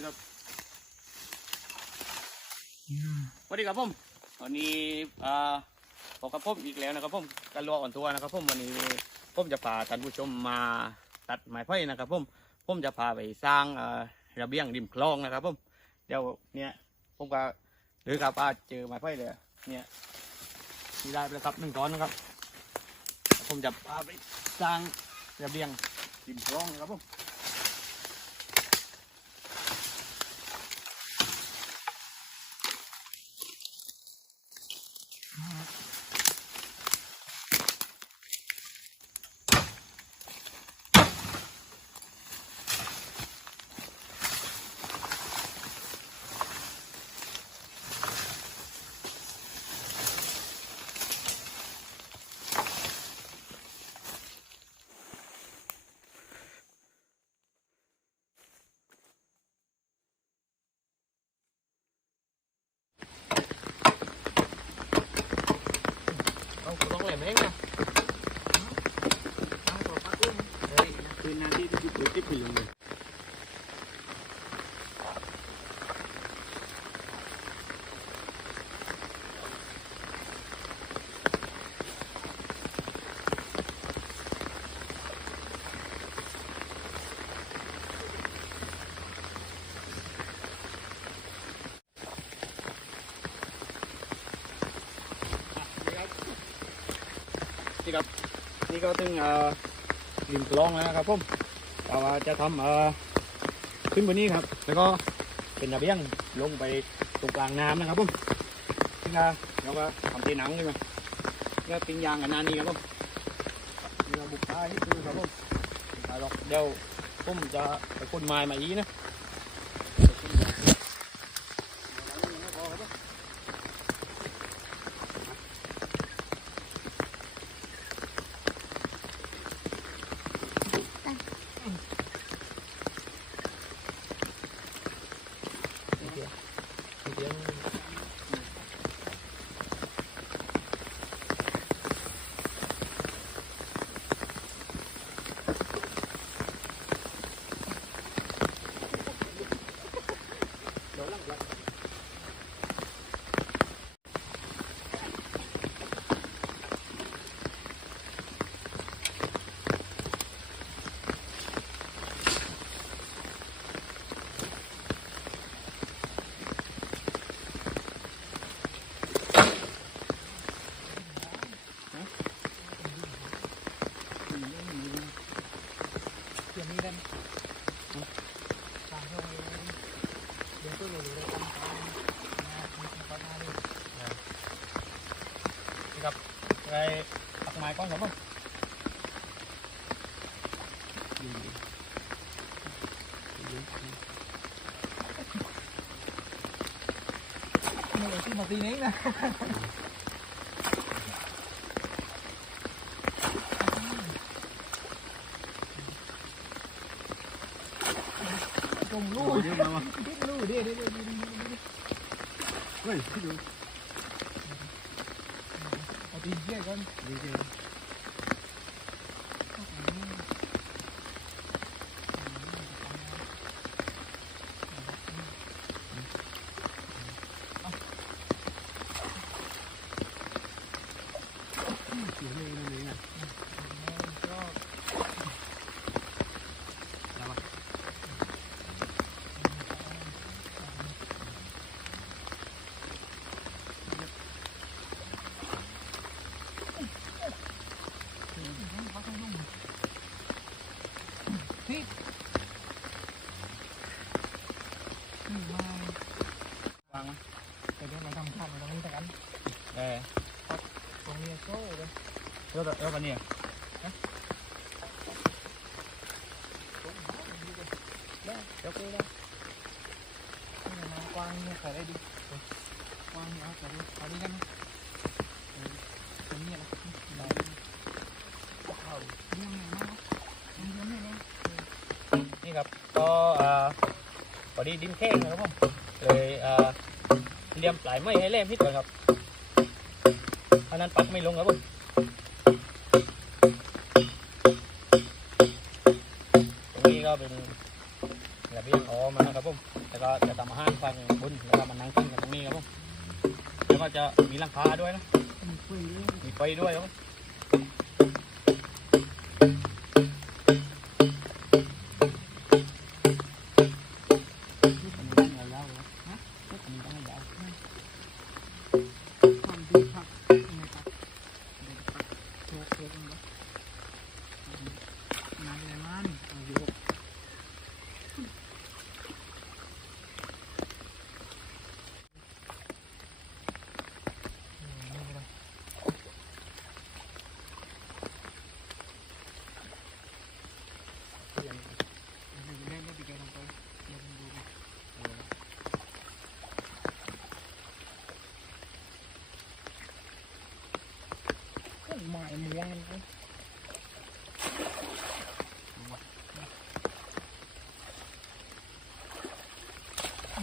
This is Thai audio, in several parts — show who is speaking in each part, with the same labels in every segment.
Speaker 1: ยครับสวัสดีครับผมวันนี้อ่าพบกับผมอีกแล้วนะครับผมกันรัวอ่อนตัวนะครับผมวันนี้ผมจะพาท่านผู้ชมมาตัดไม้ไผ่นะครับผมผมจะพาไปสร้างระเบียงริมคลองนะครับผมเดี๋ยวเนี่ยผมก็หรือกับป้าเจอไม้ไผ่เลยเนี่ยมีได้ไปแล้วครับหนึ่งก้อนนะครับผมจะพาไปสร้างระเบียงริมคลองนะครับผม Mm-hmm.
Speaker 2: เอาต้องแหลมเองนะเอาตัวปักอุ้มเฮ้ยคืนนาที่ที่จุดจิ๊บไปเลย
Speaker 1: นี่ครับนี่ก็ถึงริมคลองแล้วนะครับผมเราจะทำขึ้นบนนี้ครับ แล้วก็เป็นระเบียงลงไปตรงกลางน้ำนะครับผมนี่นะเราก็ทำตีหนังเลยมั้ยนี่ก็ปิ้งยางกันนานนี้ครับผมนี่เราบุกท้ายให้ดูครับผมเดี๋ยวผมจะไปคนไม้มาอีนะ
Speaker 2: เดี๋ยวนี้กันทางเข้าไปเดี๋ยวตัวหลุดเลยตามตามนะมีคนมาเลย
Speaker 1: นี่ ครับไปตักไม้ก้อนครับผม
Speaker 2: นี่ที่มาตีนี้นะจงลู่ดิ้นลู่ดิดิดิดิดิ
Speaker 1: เฮ้ยดู
Speaker 2: เอาตีเชี่ยก่อน
Speaker 1: ดีจริงเสียเลยนั่นเองอะ
Speaker 2: ก็
Speaker 1: วางไหม
Speaker 2: แต่เดี๋ยวเราทำข้ามตรงนี้แต่กัน
Speaker 1: เออ
Speaker 2: ตรงนี้โซ่เลย
Speaker 1: เดี๋ยวเดี๋ยวกันเนี่ย
Speaker 2: ได้เดี๋ยวกูได้นี่มากวางเนี่ยใส่ได้ดีกวางเนี่ยเอาใส่ดีเอาดีกันนะตรงนี้นะได้เอาเรื่องไหนมาเงไหนนะ
Speaker 1: นี่ครับก็อ่าพอดีดินแข้งนะครับผมเลยอ่าเลียมปลายไม้ให้แหลมพิษก่อนครับอันนั้นปักไม่ลงครับผมตรงนี้ ก็เป็นระเบียงอ๋อมานะครับผมแล้วก็จะทำอาหารฟังบนแล้วก็มานั่งกินกันตรงนี้ครับผมแล้วก็จะมีหลังคาด้วยนะ
Speaker 2: มีคุยด้วย
Speaker 1: มีไฟด้วยครับ
Speaker 2: นี่อันนี้ต้องยาวๆเลยฮะนี่อันนี้ต้องยาวความดีครับนี่ครับเดี๋ยวปักโชว์โชว์กันวะนั่นเลยมันเอาอยู่ หมายม่วงเลย หมดที่ลงที่ใดโอ้โหลงไป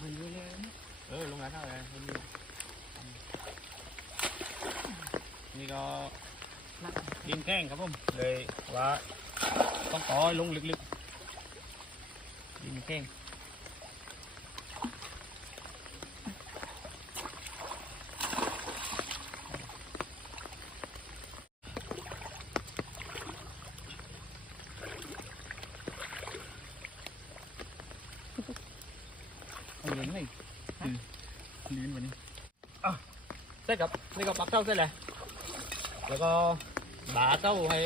Speaker 2: เรื่อยๆนะ
Speaker 1: เอลงมาเท่าไหร่คนนี้นี่
Speaker 2: ก็
Speaker 1: ดินแข้งครับผมเลยว่าต้องต่อให้ลงลึกๆดินแข้งเอาเหรียญไหมอืม เหรียญวันนี้อะเสร็จครับนี่ก็ปักเต้าเสร็จแล้วแล้วก็บาเต้าให้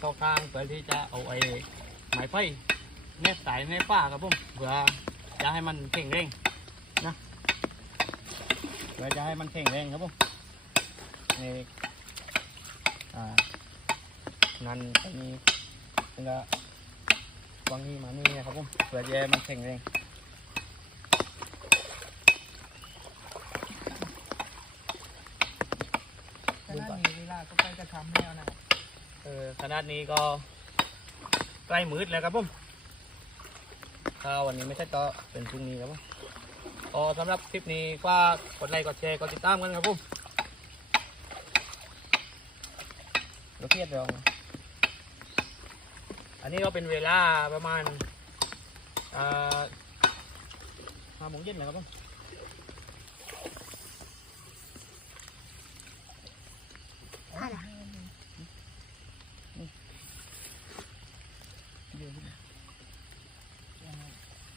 Speaker 1: เข้าข้างเพื่อที่จะเอาไอ้ไม้ไผ่แนบสายแนบป้าครับผมเพื่อจะให้มันแข็งแรงนะเพื่อจะให้มันแข็งแรงครับผมนี่อ่านั่นอันนี้แล้วก็วางนี้มานี่นะครับผมเพื่อจะให้มันแข็งแรง
Speaker 2: แต่น่ามีเวลาก็ใกล้จะ ทำแล้วนะ
Speaker 1: เออขนาดนี้ก็ใกล้มืดแล้วครับผมถ้าวันนี้ไม่ใช่ก็เป็นพรุ่งนี้ครับผมก็สำหรับคลิปนี้ก็กดไลค์กดแชร์กดติดตามกันครับผมเราเครียดเดี๋ยวอันนี้ก็เป็นเวลาประมาณอ่าห้าโมงเย็นนะครับผม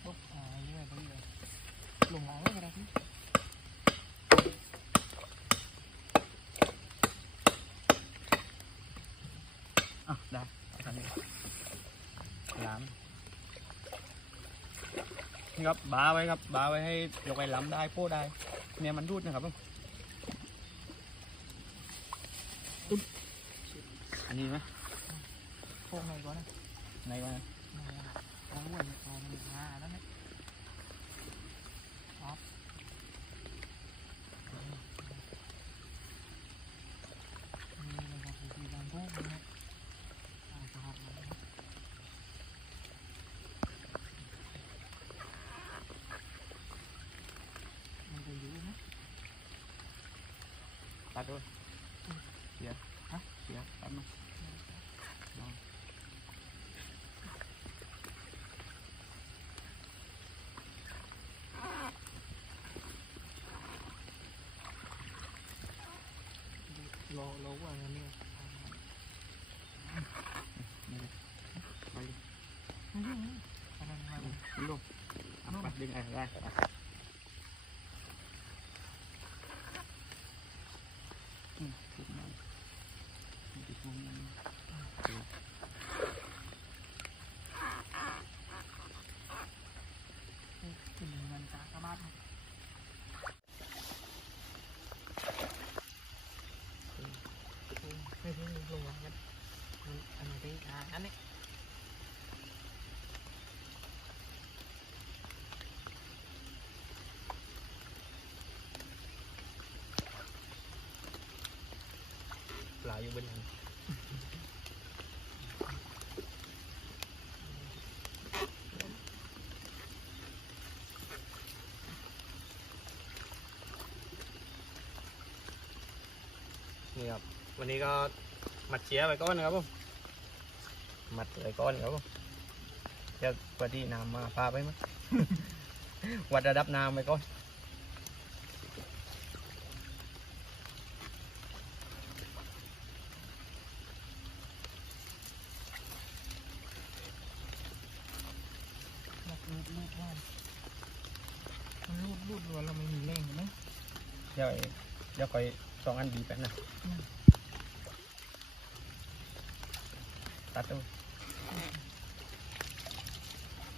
Speaker 2: ปุ๊บอ่าเรื่อยไปเรื่อยลงหลังแล้วก็ได้พี่
Speaker 1: อะได้เอาทำนี้ล้ำนี่ ครับบาไว้ครับบาไว้ให้ยกไอ้ล้ำได้โป้ได้ เนี่ยมันรูดนะครับผมอันนี้ไหม
Speaker 2: โค้งหน่อยก่อนนะ
Speaker 1: ไหนวะ
Speaker 2: เอาอ้วนเอามันหาแล้วนะออฟนี่นะครับคือการพูดนะอ่าครับมันจะอยู่นะ
Speaker 1: ตัดด้วยเสียฮะเสียตัดมาลอง
Speaker 2: รอรอว่าอั อ
Speaker 1: ยู่บนนั้
Speaker 2: นนี่ครับ
Speaker 1: วันนี้ก็มัดเสียไปก้อนนะครับผมมัดไปก้อนครับผมเดี๋ยวพอดีน้ำมาพาไปมั้งวัดระดับน้ำไปก้อน
Speaker 2: ลูดลูดว่านมันลูดลูดรัวเราไม่มีแรงเห็นไหม
Speaker 1: เดี๋ยวไอ้เดี๋ยวคอยสองอันดีแป๊บนะตัดดู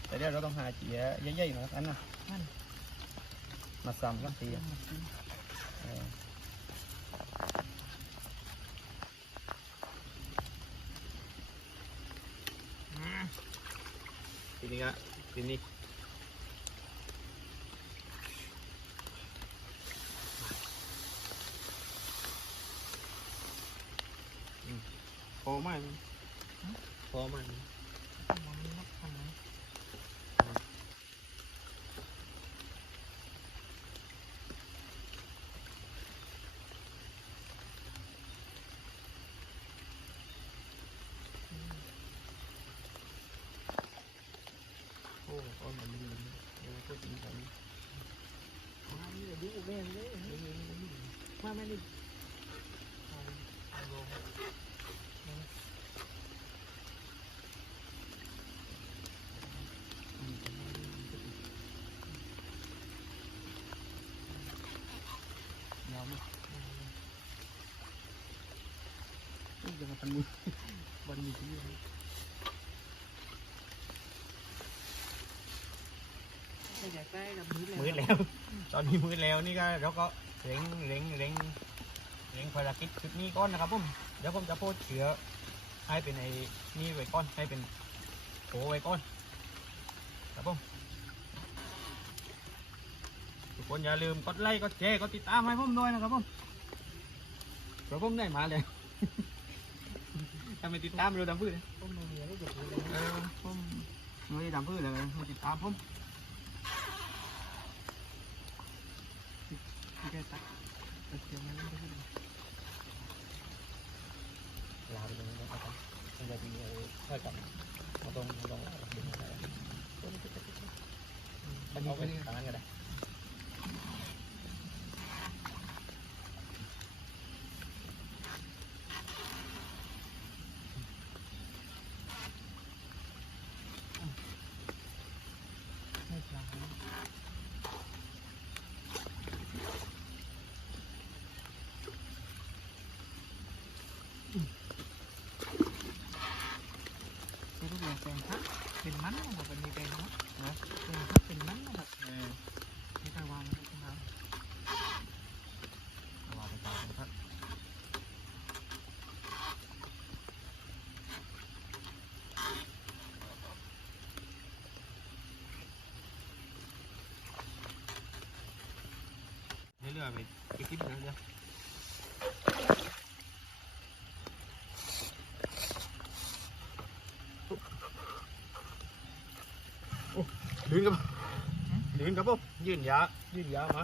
Speaker 1: แต่เดี๋ยวเราต้องหาเจียใหญ่ๆหน่อยอันนะ
Speaker 2: นั่น
Speaker 1: มาซ้ำกันที
Speaker 2: เตรียมมากิน
Speaker 1: เออทีนี้ก็ทีนี้ พอไหมพอไหม
Speaker 2: มองนี่นักทำไมโอ้โอ้มันดีเงแบบนี้มานี่เดี๋ยวดูแม่เลยมาแม่นี่เอาเอาลง
Speaker 1: ยาวไหม นี่จะมาทำมือ
Speaker 2: บันมีที่อยู่ไม่อยากได้กับมือเลย
Speaker 1: มืดแล้ว ตอนนี้มืดแล้วนี่ก็เราก็เร่งเร่งเร่งเร่งภารกิจชุดนี้ก่อนนะครับผมเดี๋ยวผมจะโพสต์เชื้อให้เป็นไอ้นี่ไว้ก่อนให้เป็นโถไว้ก่อนครับผมทุกคนอย่าลืมกดไลค์กดแชร์กดติดตามให้ผมด้วยนะครับผมเพราะผมได้มาเลย ถ้าไม่ติดตามเราดำพืชนะ
Speaker 2: ต้มโนเรียได้จบเลย
Speaker 1: เออผมไม่ได้ดำพืชเลยมาติดตามผม
Speaker 2: ที่ได้ตัดตัดเสียงมันไม่ได้
Speaker 1: ลาไปตรงนี้นะครับมันจะมีเออถ้ากับมาตรงมาตรงดึงอะไรมันเอาไปทางนั้นก็ได้
Speaker 2: ไม่ปลาเป็นรูปแบบแปลงพักเป็นมันนะครับเป็นมีแปลงพักนะแปลงพักเป็นมันนะครับ
Speaker 1: เออ
Speaker 2: ไม่ได้วางไว้ข้างล่าง
Speaker 1: เอาไปตามครับ เรื่อยๆไปอีกคลิปนึงเดี๋ยวลื่นครับลื่นครับผมยืนยายืนยามา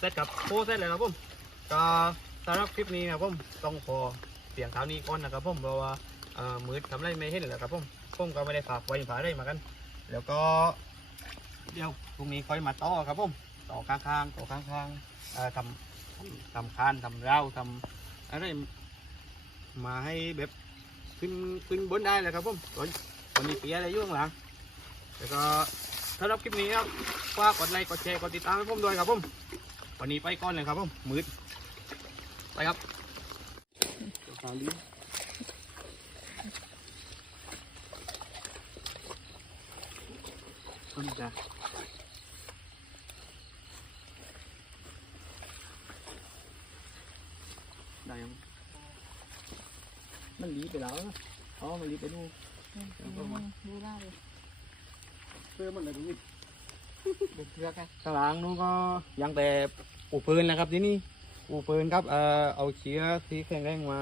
Speaker 1: เสร็จกับโพเสร็จเลยครับผมก็สำหรับคลิปนี้นะครับผมต้องพอเสียงข่าวนี้ก่อนนะครับผมเพราะว่าเอ่อมืดทำอะไรไม่เห็นเลยครับผมผมก็ไม่ได้ฝากไว้ฝากได้มากัน แล้วก็ เดี๋ยวพรุ่งนี้ค่อยมาต่อครับผมต่อข้างๆต่อข้างๆเอ่อทำทำทำคานทำเร้าทำอะไรมาให้แบบขึ้นขึ้นบนได้เลยครับผมตอนตอนนี้เปียอะไรอยู่ข้างหลังแล้วก็สำหรับคลิปนี้ครับฝากกดไลค์กดแชร์กดติดตามให้ผมด้วยครับผม วันนี้ไปก้อนเลยครับผมมืดไปครับต้นจ้าได้ยังมันรีไปแล้วอ๋อมันรีไปนู่
Speaker 3: ดูได้เลย
Speaker 2: เพื่อมันอะไรตรงนี้
Speaker 1: ข้างหลังนู้นก็ยังแต่ปูปืนนะครับที่นี่ปูปืนครับเอ่อเอาเชื้อที่แข็งแรงมา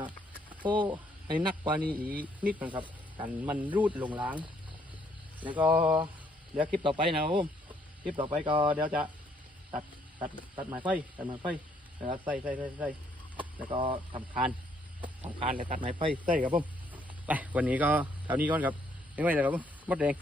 Speaker 1: โอ้ให้นักกว่านี้อีกนิดหนึงครับกันมันรูดลงล้าง แล้วก็เดี๋ยวคลิปต่อไปนะครับผมคลิปต่อไปก็เดี๋ยวจะตัดตัดตัดไม้ไฟตัดไม้ไฟแล้วใส่ใส่ใส่ใส่แล้วก็ทำคานทำคานแล้วตัดไม้ไฟใส่ครับผมไปวันนี้ก็เท่านี้ก่อนครับไม่ไหวแล้วครับผมหมดแดง